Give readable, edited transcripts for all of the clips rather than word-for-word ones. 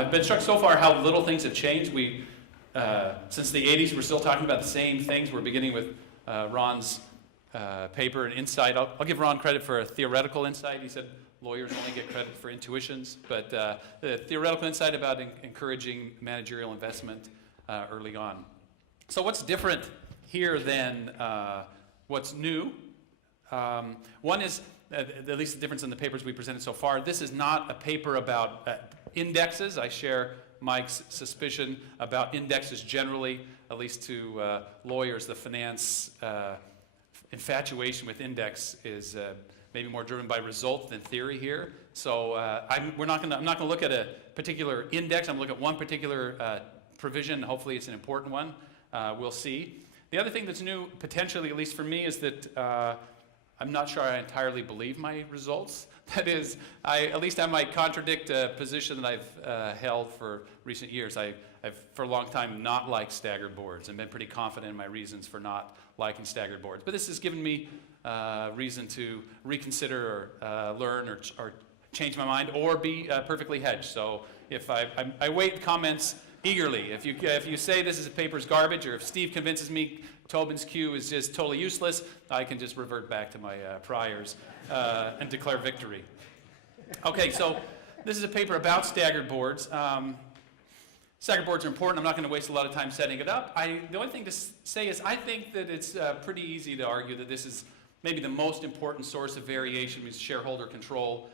I've been struck so far how little things have changed. Since the 80s, we're still talking about the same things. We're beginning with Ron's paper and insight. I'll give Ron credit for a theoretical insight. He said lawyers only get credit for intuitions, but the theoretical insight about encouraging managerial investment early on. So what's different here than what's new? One is, at least the difference in the papers we presented so far, this is not a paper about indexes. I share Mike's suspicion about indexes generally, at least to lawyers. The finance infatuation with index is maybe more driven by result than theory here. So I'm not going to look at a particular index. I'm going to look at one particular provision. Hopefully it's an important one. We'll see. The other thing that's new, potentially, at least for me, is that I'm not sure I entirely believe my results. That is, at least I might contradict a position that I've held for recent years. I've for a long time not liked staggered boards and been pretty confident in my reasons for not liking staggered boards. But this has given me reason to reconsider or learn or change my mind or be perfectly hedged. So if I wait comments eagerly. If you say this is a paper's garbage, or if Steve convinces me Tobin's Q is just totally useless, I can just revert back to my priors and declare victory. Okay, so this is a paper about staggered boards. Staggered boards are important. I'm not going to waste a lot of time setting it up. The only thing to say is I think that it's pretty easy to argue that this is maybe the most important source of variation with shareholder control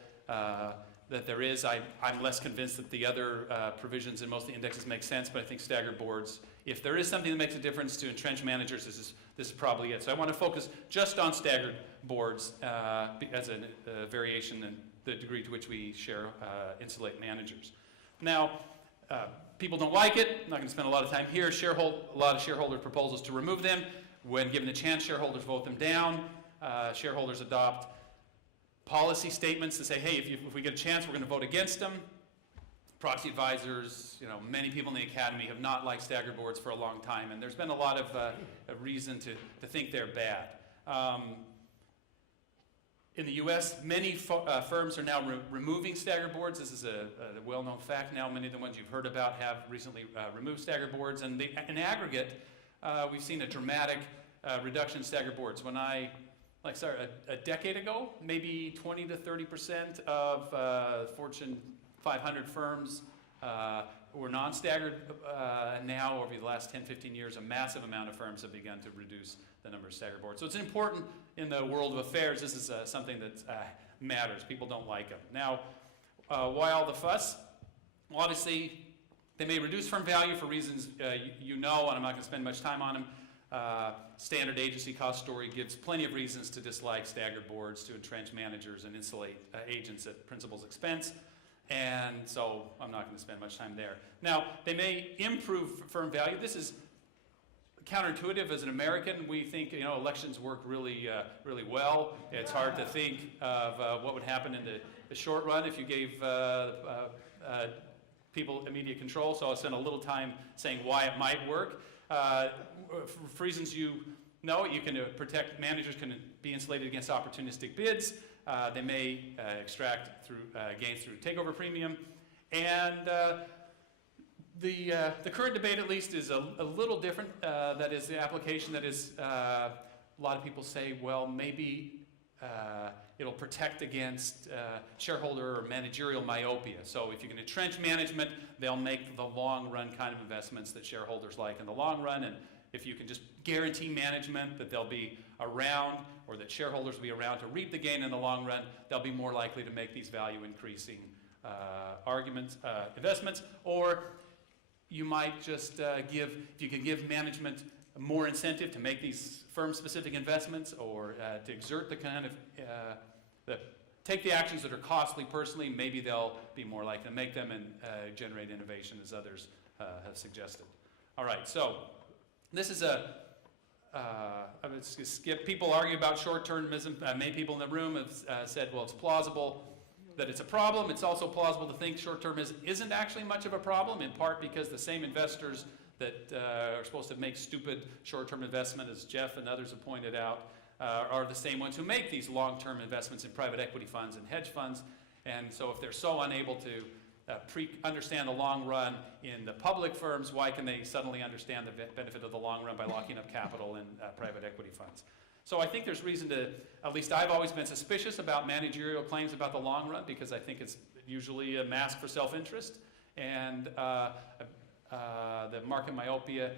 that there is. I'm less convinced that the other provisions in most of the indexes make sense, but I think staggered boards, if there is something that makes a difference to entrenched managers, this is probably it. So I want to focus just on staggered boards as a variation in the degree to which we insulate managers. Now, people don't like it. I'm not going to spend a lot of time here. A lot of shareholder proposals to remove them. When given the chance, shareholders vote them down. Shareholders adopt policy statements to say, hey, if we get a chance, we're going to vote against them. Proxy advisors, many people in the academy have not liked staggered boards for a long time, and there's been a lot of reason to think they're bad. In the US, many firms are now removing staggered boards. This is a well-known fact now. Many of the ones you've heard about have recently removed staggered boards, and in aggregate, we've seen a dramatic reduction in staggered boards. When a decade ago, maybe 20 to 30% of Fortune 500 firms were non-staggered. Now, over the last 10, 15 years, a massive amount of firms have begun to reduce the number of staggered boards. So it's important in the world of affairs. This is something that matters. People don't like them. Now, why all the fuss? Well, obviously, they may reduce firm value for reasons you know, and I'm not going to spend much time on them. Standard agency cost story gives plenty of reasons to dislike staggered boards, to entrench managers and insulate agents at principal's expense. And so I'm not going to spend much time there. Now, they may improve firm value. This is counterintuitive. As an American, we think elections work really well. It's hard to think of what would happen in the short run if you gave people immediate control. So I'll spend a little time saying why it might work. For reasons you know, you can protect managers can be insulated against opportunistic bids. They may extract gains through takeover premium, and the current debate, at least, is a little different. That is the application. That is, a lot of people say, well, maybe it'll protect against shareholder or managerial myopia. So if you can entrench management, they'll make the long-run kind of investments that shareholders like in the long run. And if you can just guarantee management that they'll be around, or that shareholders will be around to reap the gain in the long run, they'll be more likely to make these value-increasing investments. Or you might just if you can give management more incentive to make these firm-specific investments, or to exert the kind of take the actions that are costly personally, maybe they'll be more likely to make them and generate innovation, as others have suggested. All right, so this is I'm going to skip. People argue about short-termism. Many people in the room have said, well, it's plausible that it's a problem. It's also plausible to think short-termism isn't actually much of a problem, in part because the same investors that are supposed to make stupid short-term investment, as Jeff and others have pointed out, are the same ones who make these long-term investments in private equity funds and hedge funds. And so if they're so unable to understand the long run in the public firms, why can they suddenly understand the benefit of the long run by locking up capital in private equity funds? So I think there's reason to, at least I've always been suspicious about managerial claims about the long run, because I think it's usually a mask for self-interest, and the market myopia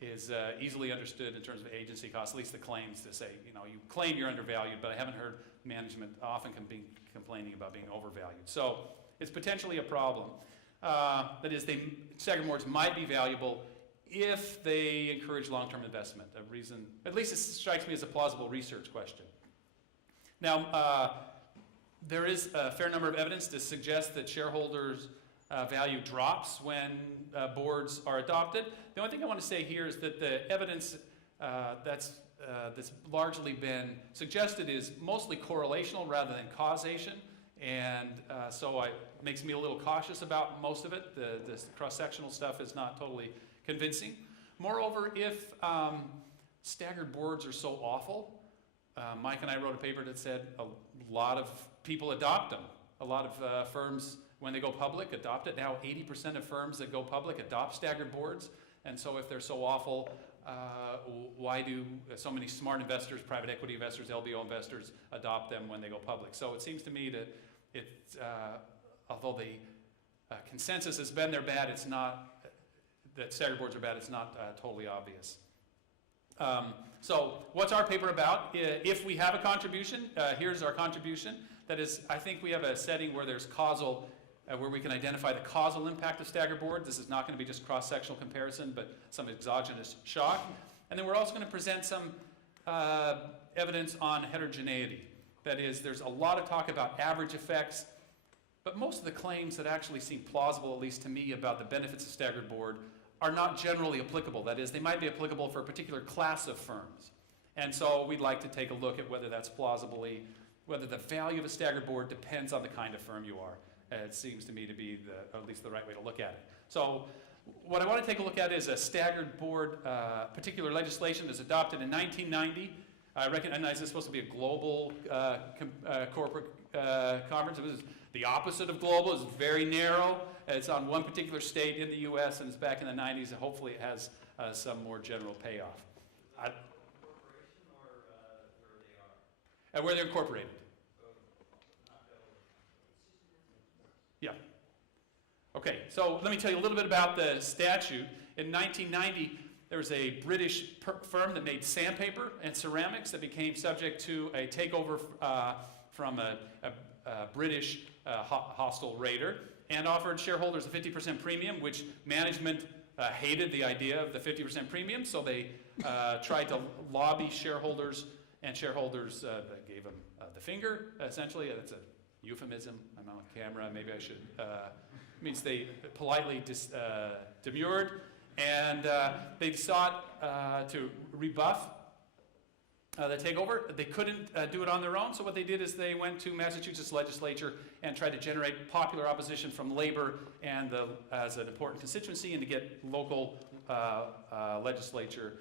is easily understood in terms of agency costs, at least the claims to say, you know, you claim you're undervalued, but I haven't heard management often complaining about being overvalued. So it's potentially a problem. That is, staggered boards might be valuable if they encourage long-term investment. A reason, at least it strikes me as a plausible research question. Now, there is a fair number of evidence to suggest that shareholders' value drops when boards are adopted. The only thing I want to say here is that the evidence that's largely been suggested is mostly correlational rather than causation, and so it makes me a little cautious about most of it. The cross-sectional stuff is not totally convincing. Moreover, if staggered boards are so awful, Mike and I wrote a paper that said a lot of people adopt them. A lot of firms, when they go public, adopt it. Now 80% of firms that go public adopt staggered boards. And so if they're so awful, why do so many smart investors, private equity investors, LBO investors adopt them when they go public? So it seems to me that although the consensus has been they're bad, it's not, that staggered boards are bad, it's not totally obvious. So what's our paper about? If we have a contribution, here's our contribution. That is, I think we have a setting where there's causal, where we can identify the causal impact of staggered boards. This is not going to be just cross-sectional comparison, but some exogenous shock. And then we're also going to present some evidence on heterogeneity. That is, there's a lot of talk about average effects, but most of the claims that actually seem plausible, at least to me, about the benefits of staggered board are not generally applicable. That is, they might be applicable for a particular class of firms. And so we'd like to take a look at whether that's plausibly, whether the value of a staggered board depends on the kind of firm you are. It seems to me to be at least the right way to look at it. So what I want to take a look at is a staggered board particular legislation that's adopted in 1990. I recognize it's supposed to be a global corporate conference. It was the opposite of global. It's very narrow. It's on one particular state in the U.S. and it's back in the 90s. And hopefully it has some more general payoff. Corporation or where they are? Where they're incorporated. Yeah. Okay, so let me tell you a little bit about the statute. In 1990, there was a British firm that made sandpaper and ceramics that became subject to a takeover from a British hostile raider and offered shareholders a 50% premium, which management hated the idea of the 50% premium, so they tried to lobby shareholders, and shareholders gave them the finger, essentially. That's a euphemism. I'm on camera. Maybe I should. Means they politely demurred, and they sought to rebuff the takeover. They couldn't do it on their own, so what they did is they went to Massachusetts legislature and tried to generate popular opposition from labor and as an important constituency, and to get local legislature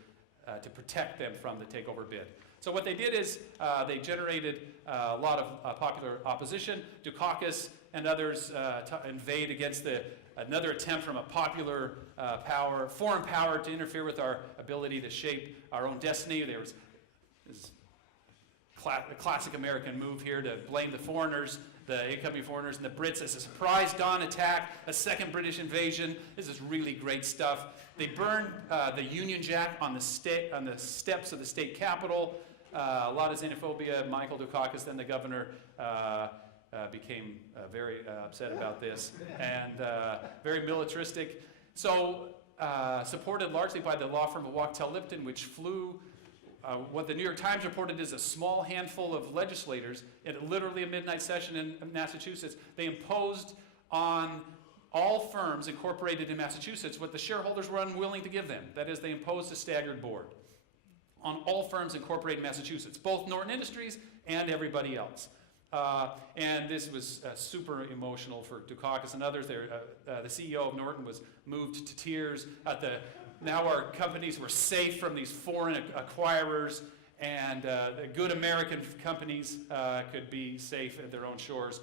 to protect them from the takeover bid. So what they did is they generated a lot of popular opposition. Dukakis and others invade against another attempt from a popular foreign power to interfere with our ability to shape our own destiny. There was this classic American move here to blame the foreigners, the incoming foreigners, and the Brits as a surprise dawn attack, a second British invasion. This is really great stuff. They burned the Union Jack on the steps of the state capitol. A lot of xenophobia. Michael Dukakis, then the governor, became very upset about this, and very militaristic. So supported largely by the law firm of Wachtell Lipton, which flew what the New York Times reported is a small handful of legislators at literally a midnight session in Massachusetts. They imposed on all firms incorporated in Massachusetts what the shareholders were unwilling to give them. That is, they imposed a staggered board on all firms incorporated in Massachusetts, both Norton Industries and everybody else. And this was super emotional for Dukakis and others. The CEO of Norton was moved to tears at now our companies were safe from these foreign acquirers, and the good American companies could be safe at their own shores.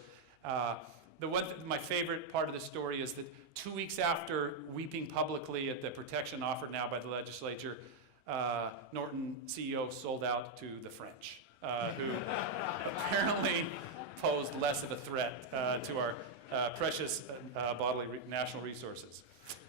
My favorite part of the story is that 2 weeks after weeping publicly at the protection offered now by the legislature, Norton CEO sold out to the French, who apparently posed less of a threat to our precious bodily national resources.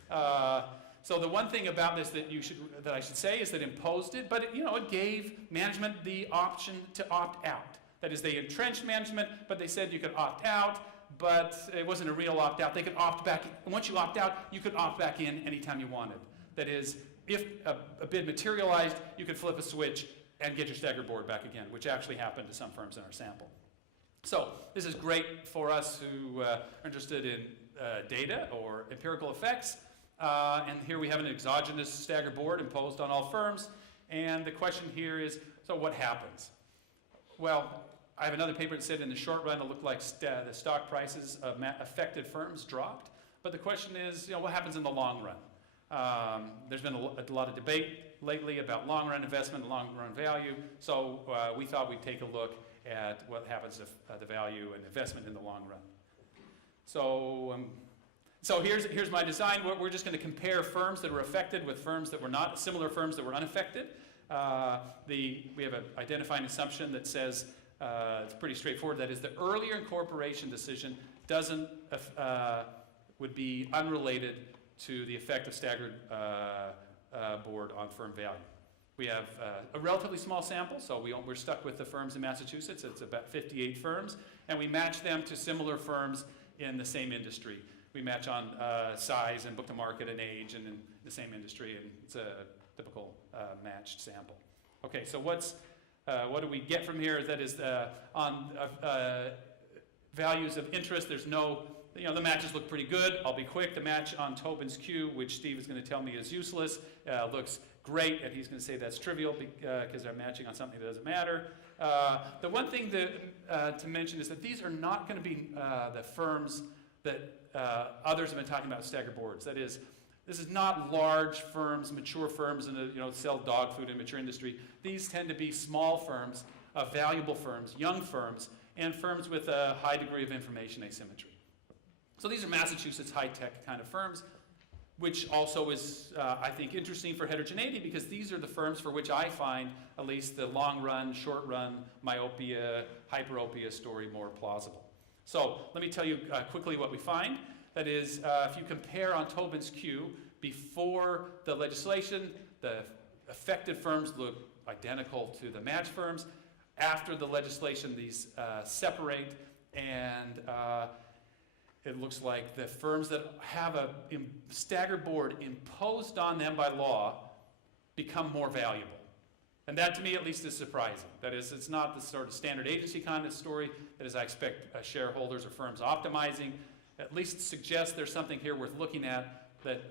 So the one thing about this that I should say is that imposed it, but it gave management the option to opt out. That is, they entrenched management, but they said you could opt out, but it wasn't a real opt out. They could opt back. And once you opt out, you could opt back in anytime you wanted. That is, if a bid materialized, you could flip a switch and get your staggered board back again, which actually happened to some firms in our sample. So this is great for us who are interested in data or empirical effects. And here we have an exogenous staggered board imposed on all firms. And the question here is, so what happens? Well, I have another paper that said in the short run it looked like the stock prices of affected firms dropped. But the question is, what happens in the long run? There's been a lot of debate lately about long-run investment and long-run value. So we thought we'd take a look at what happens if the value and investment in the long run. So here's my design. We're just going to compare firms that were affected with firms that were not, similar firms that were unaffected. We have an identifying assumption that says it's pretty straightforward. That is, the earlier incorporation decision would be unrelated to the effect of staggered board on firm value. We have a relatively small sample, so we're stuck with the firms in Massachusetts. It's about 58 firms, and we match them to similar firms in the same industry. We match on size and book to market and age and in the same industry, and it's a typical matched sample. Okay, so what do we get from here? That is on values of interest, there's no, the matches look pretty good. I'll be quick. The match on Tobin's Q, which Steve is going to tell me is useless, looks great, and he's going to say that's trivial because they're matching on something that doesn't matter. The one thing to mention is that these are not going to be the firms that others have been talking about staggered boards. That is, this is not large firms, mature firms in the sell dog food in mature industry. These tend to be small firms, valuable firms, young firms, and firms with a high degree of information asymmetry. So these are Massachusetts high-tech kind of firms, which also is, I think, interesting for heterogeneity because these are the firms for which I find at least the long-run, short-run, myopia, hyperopia story more plausible. So let me tell you quickly what we find. That is, if you compare on Tobin's Q, before the legislation, the affected firms look identical to the match firms. After the legislation, these separate, and it looks like the firms that have a staggered board imposed on them by law become more valuable. And that, to me, at least, is surprising. That is, it's not the sort of standard agency kind of story. That is, I expect shareholders or firms optimizing. At least suggests there's something here worth looking at that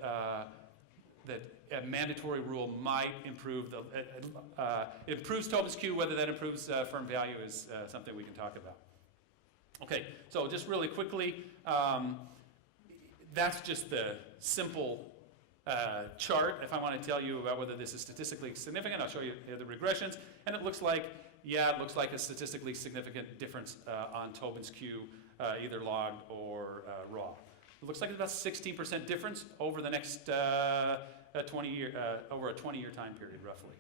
a mandatory rule might improve it improves Tobin's Q. Whether that improves firm value is something we can talk about. Okay, so just really quickly, that's just the simple chart. If I want to tell you about whether this is statistically significant, I'll show you the regressions. And it looks like, it looks like a statistically significant difference on Tobin's Q, either logged or raw. It looks like it's about 16% difference over the next over a 20-year time period, roughly.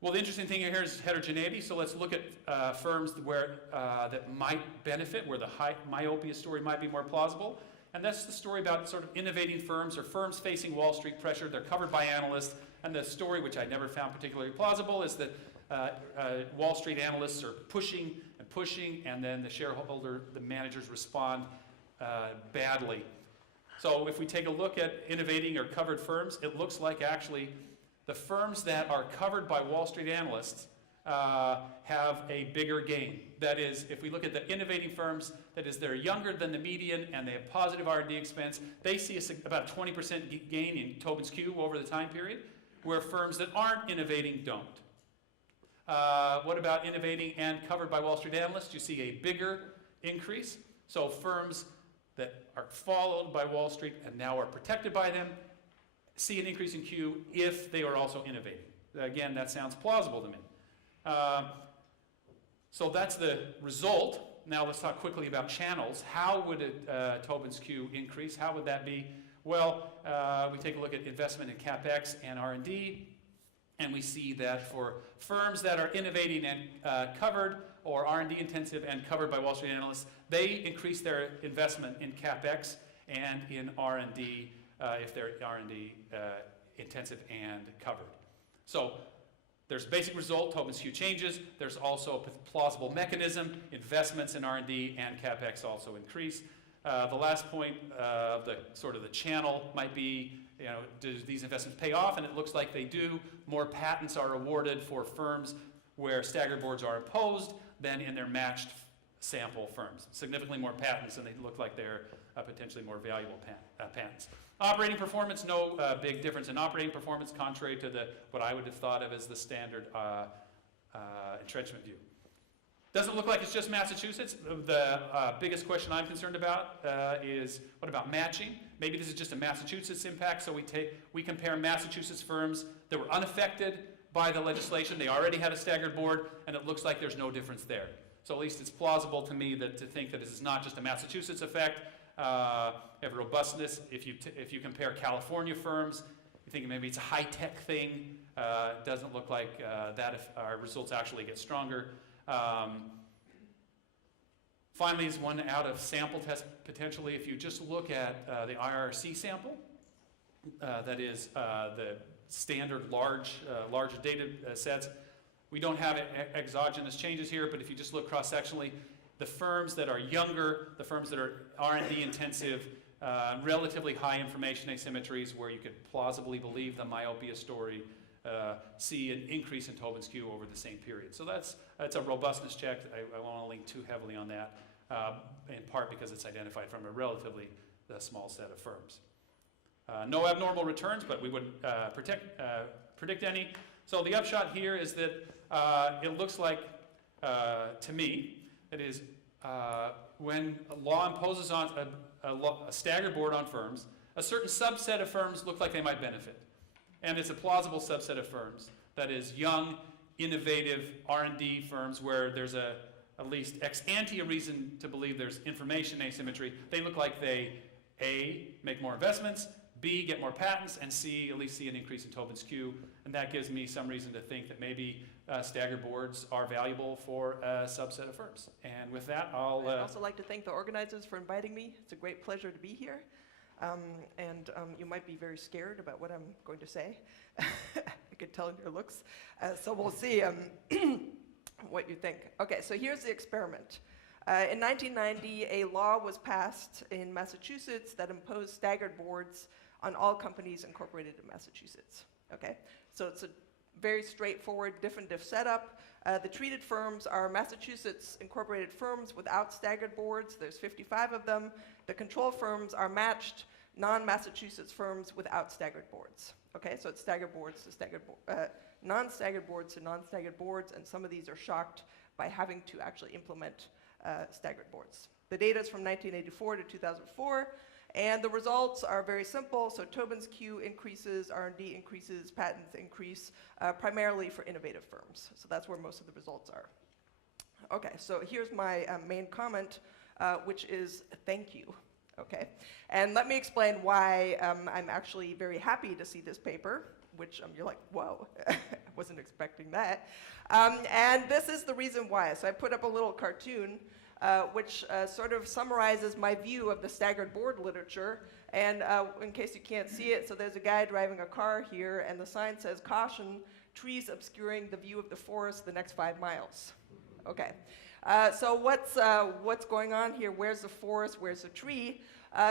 Well, the interesting thing here is heterogeneity. So let's look at firms where that might benefit, where the myopia story might be more plausible. And that's the story about sort of innovating firms or firms facing Wall Street pressure. They're covered by analysts. And the story, which I never found particularly plausible, is that Wall Street analysts are pushing and pushing, and then the managers respond badly. So if we take a look at innovating or covered firms, it looks like actually the firms that are covered by Wall Street analysts have a bigger gain. That is, if we look at the innovating firms, that is, they're younger than the median and they have positive R&D expense, they see about a 20% gain in Tobin's Q over the time period, where firms that aren't innovating don't. What about innovating and covered by Wall Street analysts? You see a bigger increase. So firms that are followed by Wall Street and now are protected by them see an increase in Q if they are also innovating. Again, that sounds plausible to me. So that's the result. Now let's talk quickly about channels. How would Tobin's Q increase? How would that be? Well, we take a look at investment in CapEx and R&D, and we see that for firms that are innovating and covered, or R&D intensive and covered by Wall Street analysts, they increase their investment in CapEx and in R&D if they're R&D intensive and covered. So there's basic result, Tobin's Q changes. There's also a plausible mechanism, investments in R&D and CapEx also increase. The last point, the sort of the channel might be, do these investments pay off? And it looks like they do. More patents are awarded for firms where staggered boards are opposed than in their matched sample firms. Significantly more patents, and they look like they're potentially more valuable patents. Operating performance, no big difference in operating performance, contrary to what I would have thought of as the standard entrenchment view. Doesn't look like it's just Massachusetts. The biggest question I'm concerned about is, what about matching? Maybe this is just a Massachusetts impact, so we compare Massachusetts firms that were unaffected by the legislation. They already had a staggered board, and it looks like there's no difference there. So at least it's plausible to me to think that this is not just a Massachusetts effect. Have robustness. If you compare California firms, you think maybe it's a high-tech thing. It doesn't look like that if our results actually get stronger. Finally, is one out of sample test potentially. If you just look at the IRC sample, that is the standard large data sets, we don't have exogenous changes here, but if you just look cross-sectionally, the firms that are younger, the firms that are R&D intensive, relatively high information asymmetries where you could plausibly believe the myopia story, see an increase in Tobin's Q over the same period. So that's a robustness check. I won't want to lean too heavily on that, in part because it's identified from a relatively small set of firms. No abnormal returns, but we wouldn't predict any. So the upshot here is that it looks like, to me, it is when a law imposes on a staggered board on firms, a certain subset of firms look like they might benefit. And it's a plausible subset of firms, that is young, innovative R&D firms where there's at least ex ante a reason to believe there's information asymmetry. They look like they, A, make more investments, B, get more patents, and C, at least see an increase in Tobin's Q. And that gives me some reason to think that maybe staggered boards are valuable for a subset of firms. And with that, I'd also like to thank the organizers for inviting me. It's a great pleasure to be here. You might be very scared about what I'm going to say. I could tell in your looks. So we'll see what you think. Okay, so here's the experiment. In 1990, a law was passed in Massachusetts that imposed staggered boards on all companies incorporated in Massachusetts. Okay, so it's a very straightforward diff setup. The treated firms are Massachusetts incorporated firms without staggered boards. There's 55 of them. The control firms are matched non-Massachusetts firms without staggered boards. Okay, so it's staggered boards to staggered non-staggered boards to non-staggered boards, and some of these are shocked by having to actually implement staggered boards. The data is from 1984 to 2004, and the results are very simple. So Tobin's Q increases, R&D increases, patents increase, primarily for innovative firms. So that's where most of the results are. Okay, so here's my main comment, which is thank you. Okay, and let me explain why I'm actually very happy to see this paper, which you're like, whoa, I wasn't expecting that. And this is the reason why. So I put up a little cartoon which sort of summarizes my view of the staggered board literature. And in case you can't see it, so there's a guy driving a car here, and the sign says, "Caution, trees obscuring the view of the forest the next 5 miles." Okay, so what's going on here? Where's the forest? Where's the tree?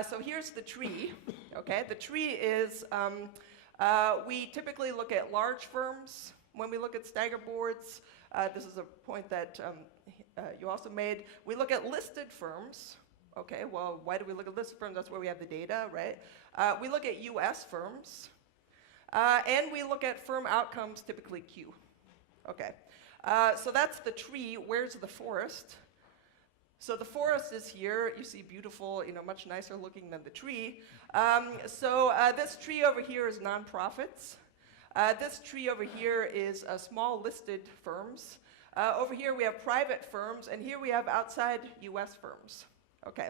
So here's the tree. Okay, the tree is, we typically look at large firms when we look at staggered boards. This is a point that you also made. We look at listed firms. Okay, well, why do we look at listed firms? That's where we have the data, right? We look at US firms. And we look at firm outcomes, typically Q. Okay, so that's the tree. Where's the forest? So the forest is here. You see beautiful, much nicer looking than the tree. This tree over here is nonprofits. This tree over here is small listed firms. Over here we have private firms, and here we have outside US firms. Okay.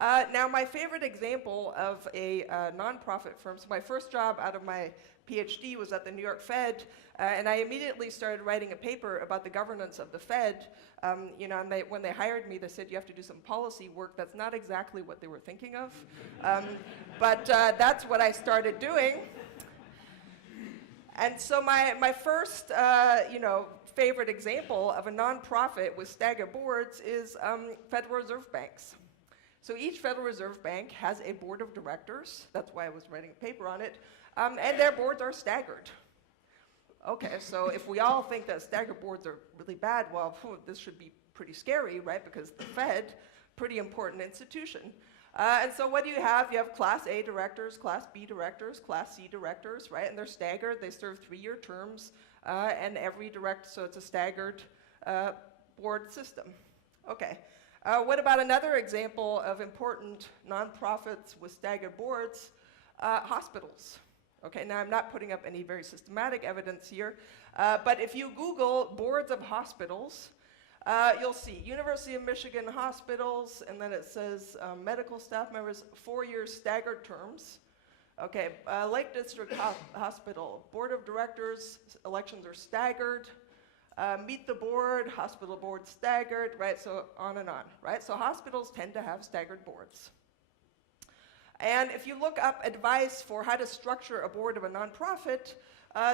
Now my favorite example of a nonprofit firm, so my first job out of my PhD was at the New York Fed, and I immediately started writing a paper about the governance of the Fed. You know, and when they hired me, they said you have to do some policy work. That's not exactly what they were thinking of, but that's what I started doing. And so my first, you know, favorite example of a nonprofit with staggered boards is Federal Reserve banks. So each Federal Reserve Bank has a board of directors. That's why I was writing a paper on it. And their boards are staggered. Okay, so if we all think that staggered boards are really bad, well, this should be pretty scary, right? Because the Fed, pretty important institution. And so what do you have? You have Class A directors, Class B directors, Class C directors, right? And they're staggered. They serve 3-year terms. And every director, so it's a staggered board system. Okay. What about another example of important nonprofits with staggered boards? Hospitals. Okay, now I'm not putting up any very systematic evidence here, but if you Google boards of hospitals, you'll see University of Michigan hospitals, and then it says medical staff members, 4 years staggered terms. Okay, Lake District Hospital, board of directors, elections are staggered. Meet the board, hospital board staggered, right? So on and on, right? So hospitals tend to have staggered boards. And if you look up advice for how to structure a board of a nonprofit,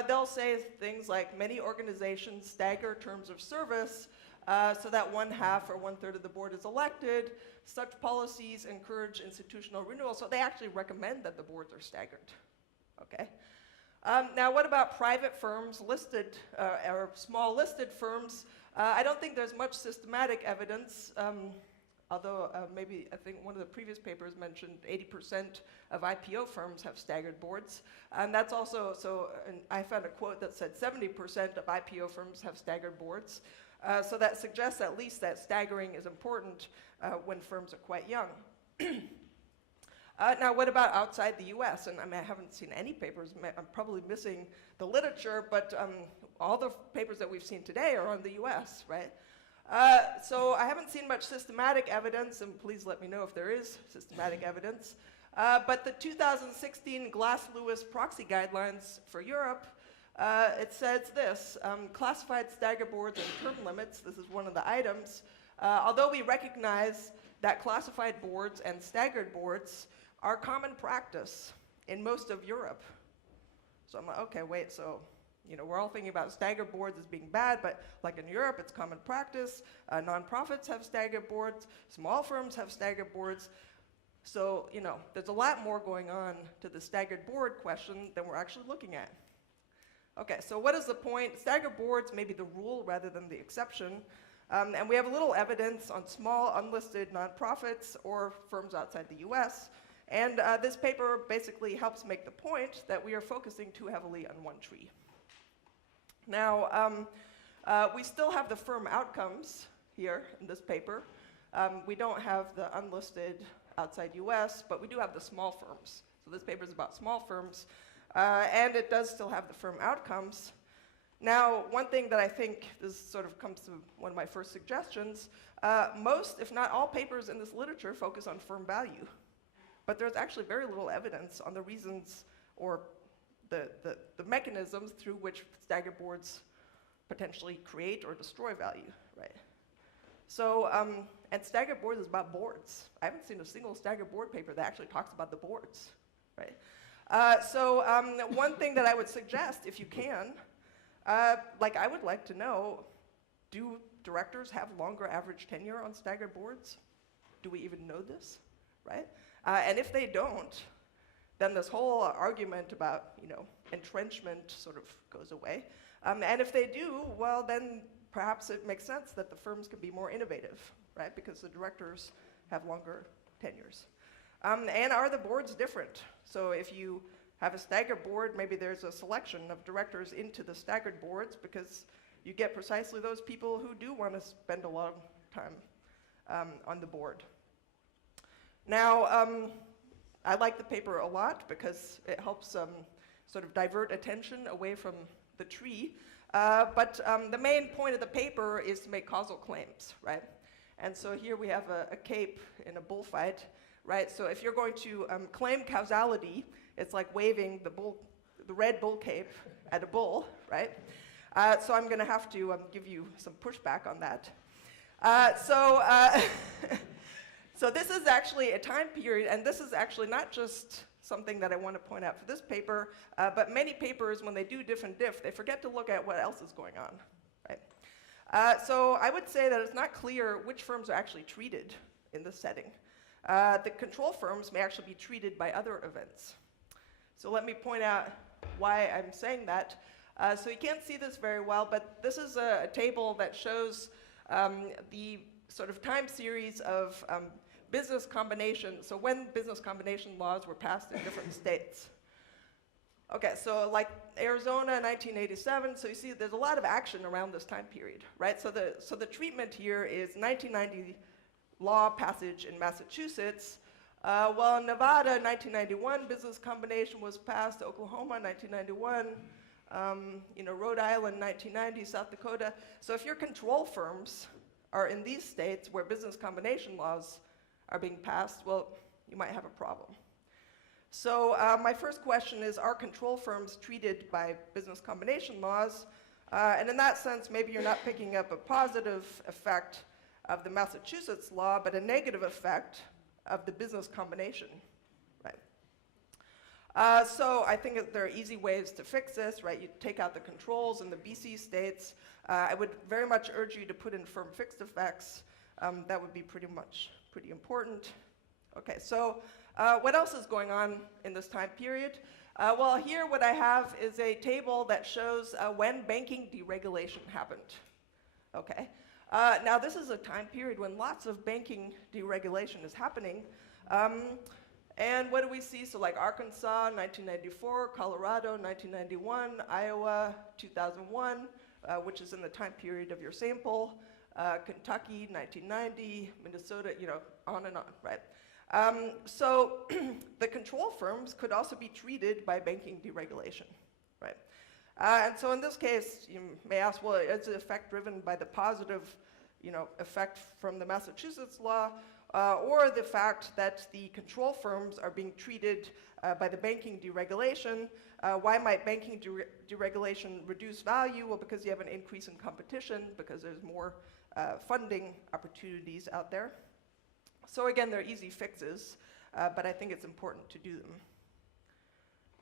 they'll say things like many organizations stagger terms of service so that 1/2 or 1/3 of the board is elected. Such policies encourage institutional renewal. So they actually recommend that the boards are staggered, okay? Now, what about private firms listed, or small listed firms? I don't think there's much systematic evidence, although maybe I think one of the previous papers mentioned 80% of IPO firms have staggered boards. And that's also, so and I found a quote that said 70% of IPO firms have staggered boards. So that suggests at least that staggering is important when firms are quite young. Now, what about outside the US? And I mean, I haven't seen any papers. I'm probably missing the literature, but all the papers that we've seen today are on the US, right? So I haven't seen much systematic evidence, and please let me know if there is systematic evidence. But the 2016 Glass-Lewis proxy guidelines for Europe, it says this, classified stagger boards and term limits, this is one of the items. Although we recognize that classified boards and staggered boards are common practice in most of Europe. So I'm like, okay, wait, so, you know, we're all thinking about staggered boards as being bad, but like in Europe, it's common practice. Nonprofits have staggered boards. Small firms have staggered boards. So, you know, there's a lot more going on to the staggered board question than we're actually looking at. Okay, so what is the point? Staggered boards may be the rule rather than the exception. And we have little evidence on small, unlisted nonprofits or firms outside the US. And this paper basically helps make the point that we are focusing too heavily on one tree. Now, we still have the firm outcomes here in this paper. We don't have the unlisted outside US, but we do have the small firms. So this paper is about small firms, and it does still have the firm outcomes. Now, one thing that I think, this sort of comes to one of my first suggestions, most, if not all papers in this literature focus on firm value. But there's actually very little evidence on the reasons or the mechanisms through which staggered boards potentially create or destroy value, right? So, and staggered boards is about boards. I haven't seen a single staggered board paper that actually talks about the boards, right? So one thing that I would suggest, if you can, like I would like to know, do directors have longer average tenure on staggered boards? Do we even know this, right? And if they don't, then this whole argument about, you know, entrenchment sort of goes away. And if they do, well, then perhaps it makes sense that the firms can be more innovative, right? Because the directors have longer tenures. And are the boards different? So if you have a staggered board, maybe there's a selection of directors into the staggered boards because you get precisely those people who do want to spend a long time on the board. Now, I like the paper a lot because it helps sort of divert attention away from the tree. But the main point of the paper is to make causal claims, right? And so here we have a cape in a bullfight, right? So if you're going to claim causality, it's like waving the red bull cape at a bull, right? So I'm going to have to give you some pushback on that. So this is actually a time period, and this is actually not just something that I want to point out for this paper, but many papers, when they do diff and diff, they forget to look at what else is going on, right? So I would say that it's not clear which firms are actually treated in this setting. The control firms may actually be treated by other events. So let me point out why I'm saying that. So you can't see this very well, but this is a table that shows the sort of time series of business combination, so when business combination laws were passed in different states. Okay, so like Arizona, 1987, so you see there's a lot of action around this time period, right? So the treatment here is 1990 law passage in Massachusetts. Well, in Nevada, 1991, business combination was passed, Oklahoma, 1991, Rhode Island, 1990, South Dakota. So if your control firms are in these states where business combination laws are being passed, well, you might have a problem. So my first question is, are control firms treated by business combination laws? And in that sense, maybe you're not picking up a positive effect of the Massachusetts law, but a negative effect of the business combination, right? So I think that there are easy ways to fix this, right? You take out the controls in the BC states. I would very much urge you to put in firm fixed effects. That would be pretty important. Okay, so what else is going on in this time period? Well, here what I have is a table that shows when banking deregulation happened. Okay, now this is a time period when lots of banking deregulation is happening. And what do we see? So like Arkansas, 1994, Colorado, 1991, Iowa, 2001, which is in the time period of your sample. Kentucky, 1990, Minnesota, on and on, right? So the control firms could also be treated by banking deregulation, right? And so in this case, you may ask, well, is the effect driven by the positive, effect from the Massachusetts law, or the fact that the control firms are being treated by the banking deregulation? Why might banking deregulation reduce value? Well, because you have an increase in competition, because there's more funding opportunities out there. So again, they're easy fixes, but I think it's important to do them.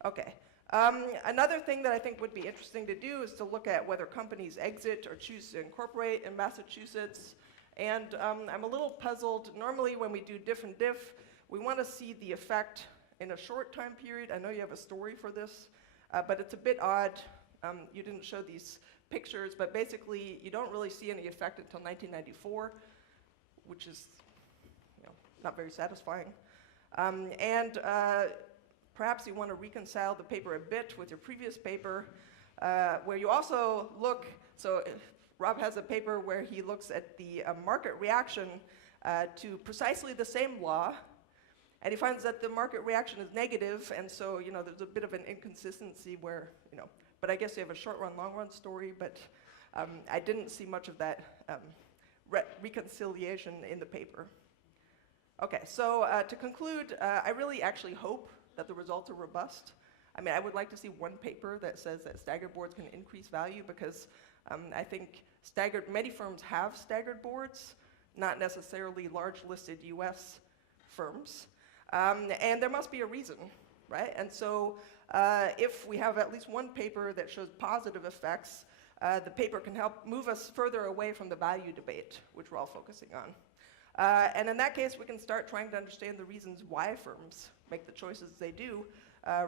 Okay. Another thing that I think would be interesting to do is to look at whether companies exit or choose to incorporate in Massachusetts. And I'm a little puzzled. Normally when we do diff and diff, we want to see the effect in a short time period. I know you have a story for this, but it's a bit odd. You didn't show these pictures, but basically you don't really see any effect until 1994, which is not very satisfying. And perhaps you want to reconcile the paper a bit with your previous paper, where you also look, so Rob has a paper where he looks at the market reaction to precisely the same law, and he finds that the market reaction is negative, and so there's a bit of an inconsistency where, but I guess you have a short run, long run story, but I didn't see much of that reconciliation in the paper. Okay, so to conclude, I really actually hope that the results are robust. I mean, I would like to see one paper that says that staggered boards can increase value, because I think many firms have staggered boards, not necessarily large listed US firms. And there must be a reason, right? And so if we have at least one paper that shows positive effects, the paper can help move us further away from the value debate, which we're all focusing on. And in that case, we can start trying to understand the reasons why firms make the choices they do,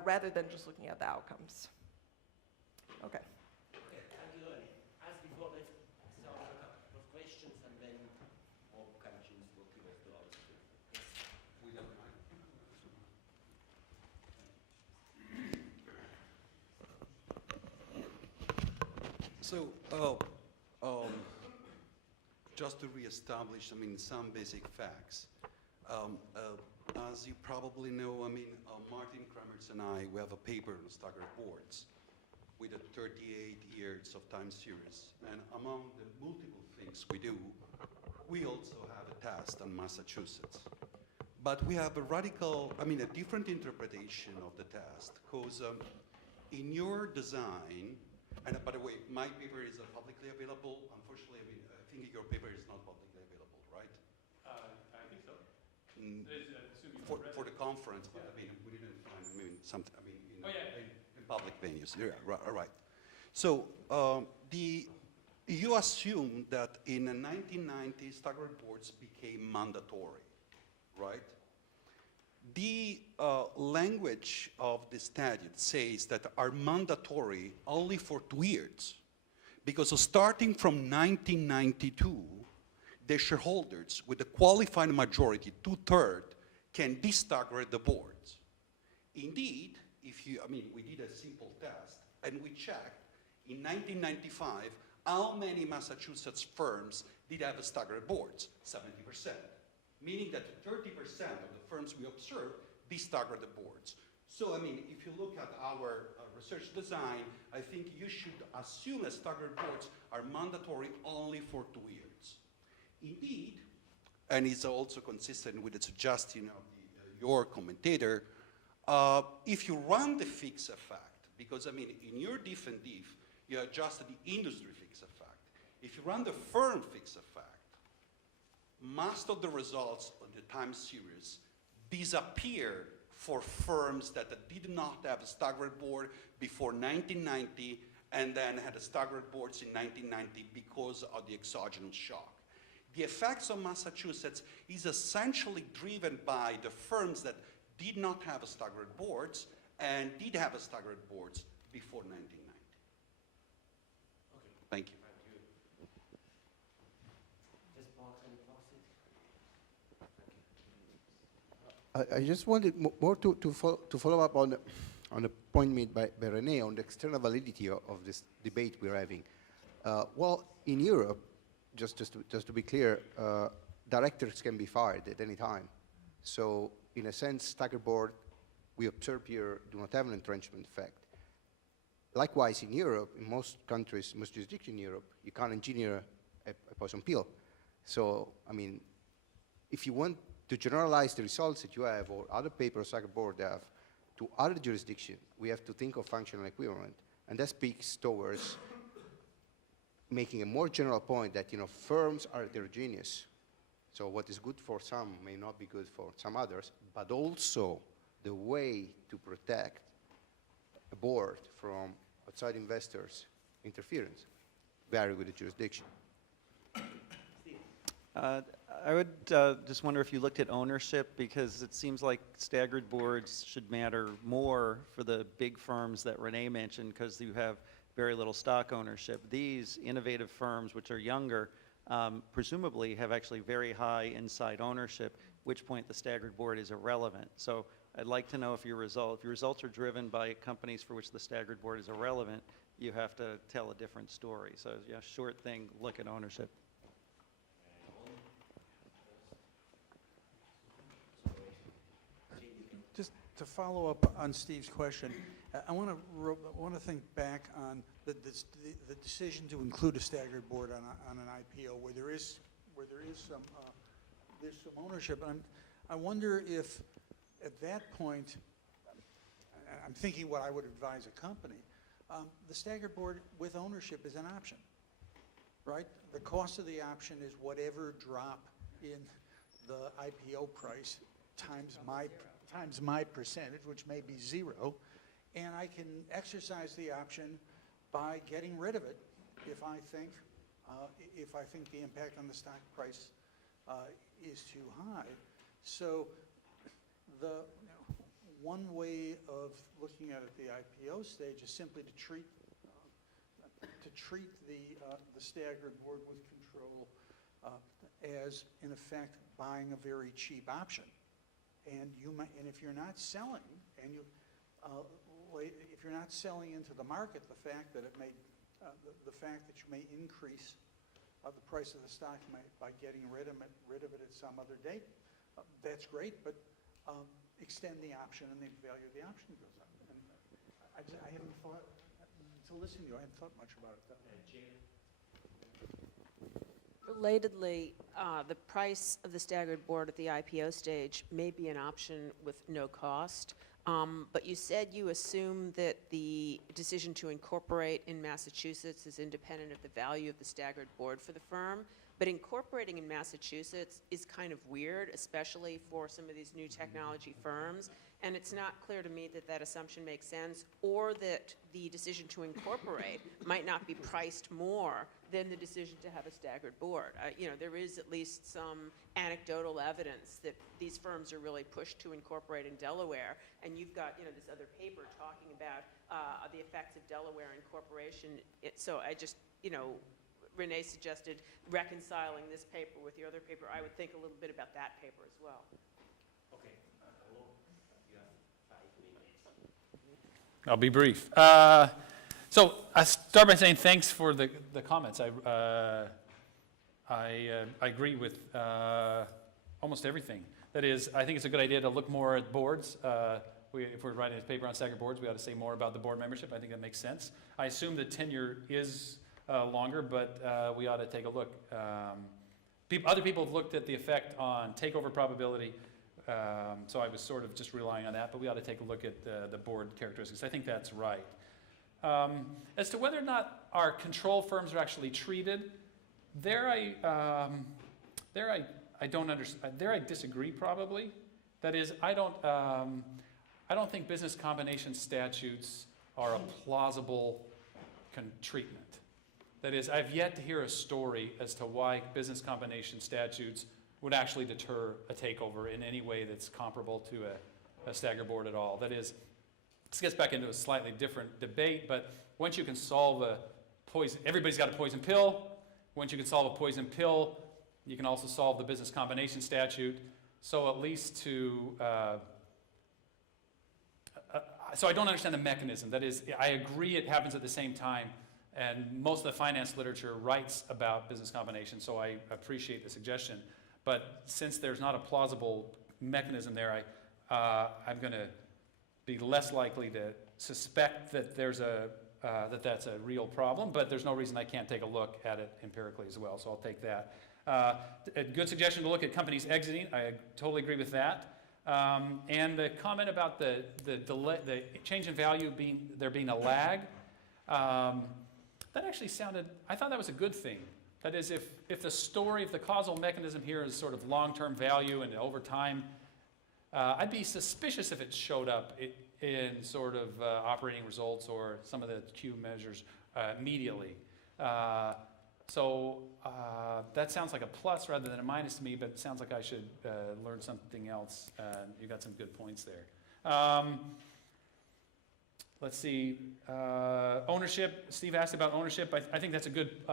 rather than just looking at the outcomes. Okay. Okay, thank you. As before, let's start with a couple of questions, and then Bob can choose what he wants to answer. We don't mind. So, just to reestablish, some basic facts. As you probably know, Martin Kremers and I, we have a paper on Staggered Boards with a 38 years of time series. And among the multiple things we do, we also have a test on Massachusetts. But we have a different interpretation of the test, because in your design, and by the way, my paper is publicly available. Unfortunately, I think your paper is not publicly available, right? I think so. For the conference, but we didn't find, something, in public venues. Yeah, right, all right. So you assume that in the 1990s, Staggered Boards became mandatory, right? The language of the statute says that are mandatory only for 2 years, because starting from 1992, the shareholders with a qualified majority, 2/3, can de-stagger the boards. Indeed, we did a simple test, and we checked in 1995 how many Massachusetts firms did have staggered boards, 70%. Meaning that 30% of the firms we observed de-staggered the boards. So, if you look at our research design, I think you should assume that staggered boards are mandatory only for 2 years. Indeed, and it's also consistent with the suggestion of your commentator, if you run the fixed effect, because in your diff and diff, you adjust the industry fixed effect. If you run the firm fixed effect, most of the results of the time series disappear for firms that did not have a staggered board before 1990 and then had a staggered boards in 1990 because of the exogenous shock. The effects on Massachusetts is essentially driven by the firms that did not have a staggered boards and did have a staggered boards before 1990. Okay. Thank you. I just wanted more to follow up on a point made by René on the external validity of this debate we're having. Well, in Europe, just to be clear, directors can be fired at any time. So, in a sense, staggered board, we observe here, do not have an entrenchment effect. Likewise, in Europe, in most countries, most jurisdictions in Europe, you can't engineer a poison pill. So, if you want to generalize the results that you have or other papers staggered board have to other jurisdictions, we have to think of functional equivalent. And that speaks towards making a more general point that, firms are heterogeneous. So what is good for some may not be good for some others, but also the way to protect a board from outside investors' interference vary with the jurisdiction. I would just wonder if you looked at ownership, because it seems like staggered boards should matter more for the big firms that René mentioned, because you have very little stock ownership. These innovative firms, which are younger, presumably have actually very high inside ownership, at which point the staggered board is irrelevant. So I'd like to know if your results are driven by companies for which the staggered board is irrelevant, you have to tell a different story. So short thing, look at ownership. Just to follow up on Steve's question, I want to think back on the decision to include a staggered board on an IPO where there is some ownership. I wonder if at that point, I'm thinking what I would advise a company, the staggered board with ownership is an option, right? The cost of the option is whatever drop in the IPO price times my percentage, which may be 0, and I can exercise the option by getting rid of it if I think the impact on the stock price is too high. So one way of looking at it at the IPO stage is simply to treat the staggered board with control as, in effect, buying a very cheap option. And if you're not selling, if you're not selling into the market, the fact that you may increase the price of the stock by getting rid of it at some other date, that's great. But extend the option and the value of the option goes up. And I haven't thought, until listening to you, I haven't thought much about it. Relatedly, the price of the staggered board at the IPO stage may be an option with no cost, but you said you assume that the decision to incorporate in Massachusetts is independent of the value of the staggered board for the firm. But incorporating in Massachusetts is kind of weird, especially for some of these new technology firms. And it's not clear to me that that assumption makes sense, or that the decision to incorporate might not be priced more than the decision to have a staggered board. You know, there is at least some anecdotal evidence that these firms are really pushed to incorporate in Delaware. And you've got, you know, this other paper talking about the effects of Delaware incorporation. So I just, you know, Renee suggested reconciling this paper with the other paper. I would think a little bit about that paper as well. Okay, hello, you have 5 minutes. I'll be brief. So I start by saying thanks for the comments. I agree with almost everything. That is, I think it's a good idea to look more at boards. If we're writing a paper on staggered boards, we ought to say more about the board membership. I think that makes sense. I assume the tenure is longer, but we ought to take a look. Other people have looked at the effect on takeover probability, so I was sort of just relying on that, but we ought to take a look at the board characteristics. I think that's right. As to whether or not our control firms are actually treated, there I don't understand. There I disagree probably. That is, I don't think business combination statutes are a plausible treatment. That is, I've yet to hear a story as to why business combination statutes would actually deter a takeover in any way that's comparable to a staggered board at all. That is, this gets back into a slightly different debate, but once you can solve a poison, everybody's got a poison pill. Once you can solve a poison pill, you can also solve the business combination statute. So at least so I don't understand the mechanism. That is, I agree it happens at the same time. And most of the finance literature writes about business combination, so I appreciate the suggestion. But since there's not a plausible mechanism there, I'm going to be less likely to suspect that that's a real problem. But there's no reason I can't take a look at it empirically as well. So I'll take that. A good suggestion to look at companies exiting. I totally agree with that. And the comment about the change in value there being a lag. That actually sounded, I thought that was a good thing. That is, if the story, if the causal mechanism here is sort of long-term value and over time, I'd be suspicious if it showed up in sort of operating results or some of the Q measures immediately. So that sounds like a plus rather than a minus to me, but it sounds like I should learn something else. You got some good points there. Let's see, ownership. Steve asked about ownership. I think that's a good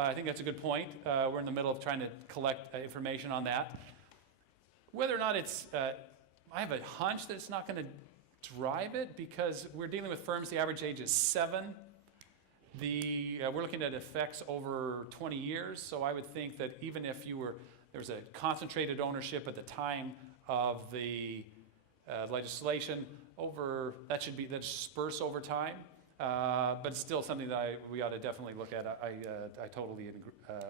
point. We're in the middle of trying to collect information on that. Whether or not it's, I have a hunch that it's not going to drive it because we're dealing with firms. The average age is 7. We're looking at effects over 20 years. So I would think that even if there's a concentrated ownership at the time of the legislation, that should disperse over time, but it's still something that we ought to definitely look at. I totally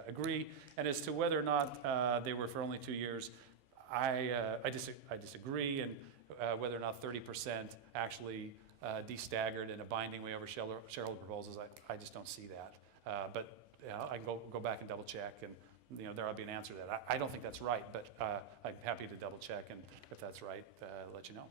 agree. And as to whether or not they were for only 2 years, I disagree. And whether or not 30% actually de-staggered in a binding way over shareholder proposals, I just don't see that. But I can go back and double check, and there ought to be an answer to that. I don't think that's right, but I'm happy to double check, and if that's right, let you know.